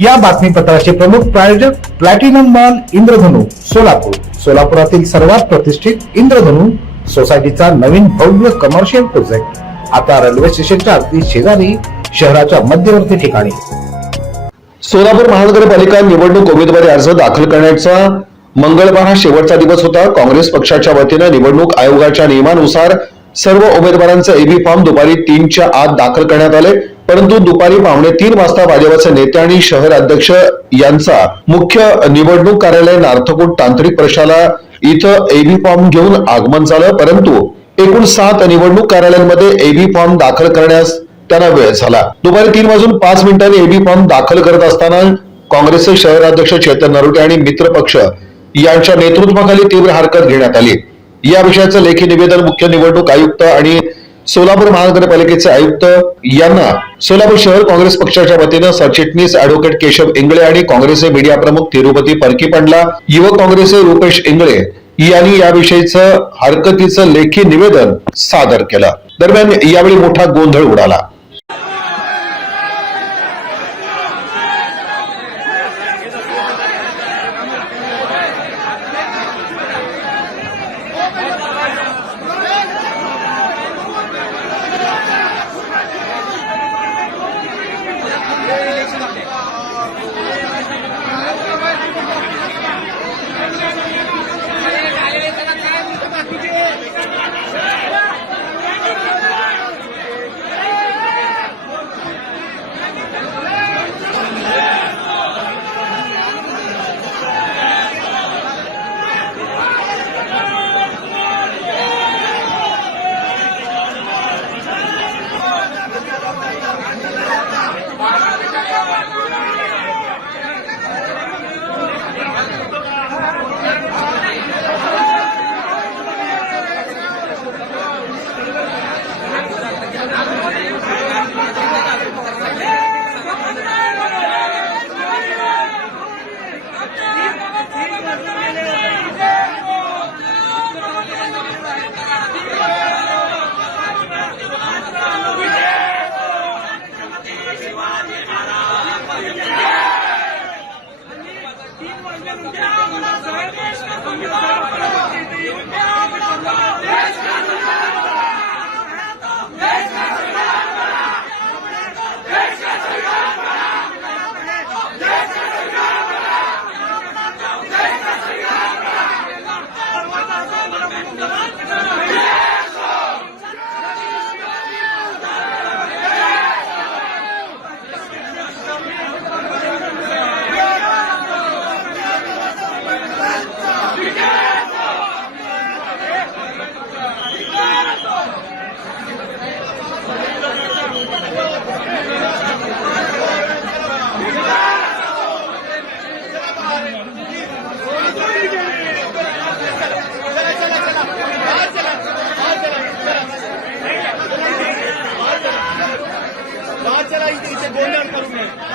या बातमीपत्राचे प्रमुख प्रायोजक प्लॅटिनम मॉल इंद्रधनु सोलापूर। सोलापुरातील सर्वात प्रतिष्ठित इंद्रधनु सोसायटीचा नवीन भव्य कमर्शियल प्रोजेक्ट आता रेल्वे स्टेशनच्या अगदी शेजारी शहराच्या मध्यवर्ती ठिकाणी। सोलापूर महानगरपालिका निवडणूक उमेदवारी अर्ज दाखल करण्याचा मंगळवार हा शेवटचा दिवस होता। काँग्रेस पक्षाच्या वतीने निवडणूक आयोगाच्या नियमानुसार सर्व उमेदवारांचे एबी फॉर्म दुपारी 3च्या आत दाखल करण्यात आले, परंतु दुपारी 2:45 वाजता भाजपचे नेते आणि शहर अध्यक्ष यांचा मुख्य निवडणूक कार्यालय नार्थकोट तांत्रिक प्रशाला इथं एबी फॉर्म घेऊन आगमन झालं, परंतु एकूण 7 निवडणूक कार्यालयांमध्ये एबी फॉर्म दाखल करण्यास त्यांना वेळ झाला। दुपारी 3:05 एबी फॉर्म दाखल करत असताना काँग्रेसचे शहर अध्यक्ष चेतन नरोटे आणि मित्र पक्ष यांच्या नेतृत्वाखाली तीव्र हरकत घेण्यात आली। या विषयाचं लेखी निवेदन मुख्य निवडणूक आयुक्त आणि सोलापूर महानगरपालिकेचे आयुक्त यांना सोलापूर शहर काँग्रेस पक्षाच्या वतीनं सरचिटणीस ऍडव्होकेट केशव इंगळे आणि काँग्रेसचे मीडिया प्रमुख तिरुपती परकीपंडला, युवक काँग्रेसचे रुपेश इंगळे यांनी याविषयीचं हरकतीचं लेखी निवेदन सादर केलं। दरम्यान यावेळी मोठा गोंधळ उडाला। चला इसे बोलने करूंगा।